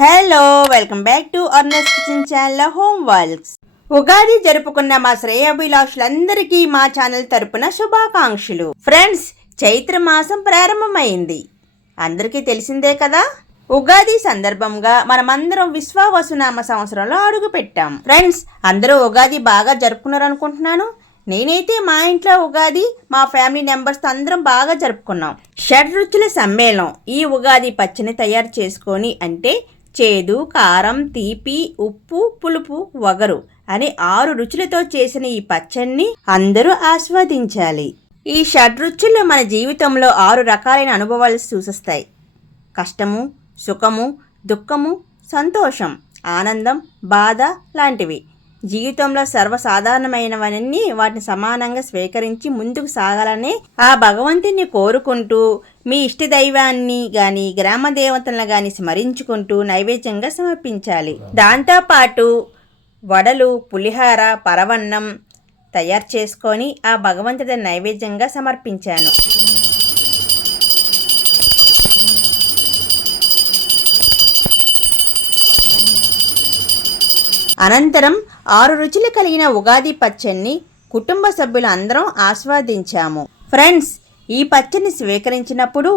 Hello welcome back to అర్నస్ kitchen channel home works Ugadi జరుపుకున్న మా శ్రేయాభిలాషులందరికీ మా ఛానల్ తరపున శుభాకాంక్షలు. ఫ్రెండ్స్ చైత్ర మాసం ప్రారంభమైంది. అందరికీ తెలిసిందే కదా? ఉగాది సందర్భంగా మనమందరం విశ్వావసునామ సంవత్సరంలో అడుగు పెట్టాం. ఫ్రెండ్స్ అందరూ ఉగాది బాగా జరుపుకున్నారు అనుకుంటున్నాను నేనైతే మా ఇంట్లో ఉగాది మా ఫ్యామిలీ మెంబర్స్ అందరం బాగా జరుపుకున్నాం. షడ్రుచుల సమ్మేళనం ఈ ఉగాది పచ్చని తయారు చేసుకొని అంటే చేదు కారం తీపి ఉప్పు పులుపు వగరు అని ఆరు రుచులతో చేసిన ఈ పచ్చడిని అందరూ ఆస్వాదించాలి. ఈ షడ్రుచులు మన జీవితంలో ఆరు రకాలైన అనుభవాలు సూచిస్తాయి. కష్టము సుఖము దుఃఖము సంతోషం ఆనందం బాధ లాంటివి. జీవితంలో సర్వసాధారణమైనవన్నీ వాటిని సమానంగా స్వీకరించి ముందుకు సాగాలని ఆ భగవంతుని కోరుకుంటూ మీ ఇష్ట దైవాన్ని గాని గ్రామ దేవతలను గాని స్మరించుకుంటూ నైవేద్యంగా సమర్పించాలి. దాంతోపాటు వడలు పులిహార పరవన్నం తయారు చేసుకొని ఆ భగవంతుడి నైవేద్యంగా సమర్పించాను. అనంతరం ఆరు రుచులు కలిగిన ఉగాది పచ్చడిని కుటుంబ సభ్యులు అందరం ఆస్వాదించాము. ఫ్రెండ్స్ ఈ పచ్చని స్వీకరించినప్పుడు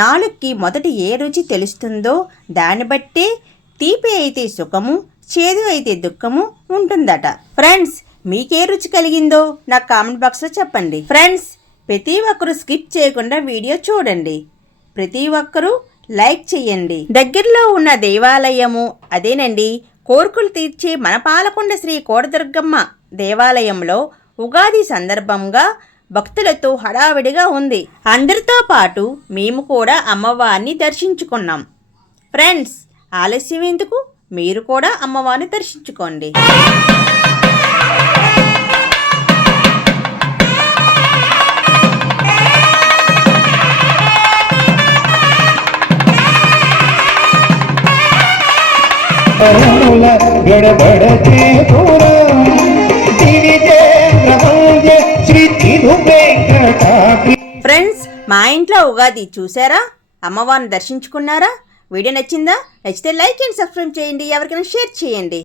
నాలుగుకి మొదటి ఏ రుచి తెలుస్తుందో దాన్ని బట్టే తీపి అయితే సుఖము చేదు అయితే దుఃఖము ఉంటుందట. ఫ్రెండ్స్ మీకే రుచి కలిగిందో నాకు కామెంట్ బాక్స్లో చెప్పండి. ఫ్రెండ్స్ ప్రతి ఒక్కరూ స్కిప్ చేయకుండా వీడియో చూడండి. ప్రతి ఒక్కరూ లైక్ చేయండి. దగ్గరలో ఉన్న దేవాలయము అదేనండి కోర్కులు తీర్చే మన పాలకొండ శ్రీ కోటదుర్గమ్మ దేవాలయంలో ఉగాది సందర్భంగా భక్తులతో హడావిడిగా ఉంది. అందరితో పాటు మేము కూడా అమ్మవారిని దర్శించుకున్నాం. ఫ్రెండ్స్ ఆలస్యం ఎందుకు? మీరు కూడా అమ్మవారిని దర్శించుకోండి. గడబడతే ఫ్రెండ్స్ మా ఇంట్లో ఉగాది చూసారా అమ్మవారిని దర్శించుకున్నారా? వీడియో నచ్చిందా? నచ్చితే లైక్ అండ్ సబ్స్క్రైబ్ చేయండి. ఎవరికైనా షేర్ చేయండి.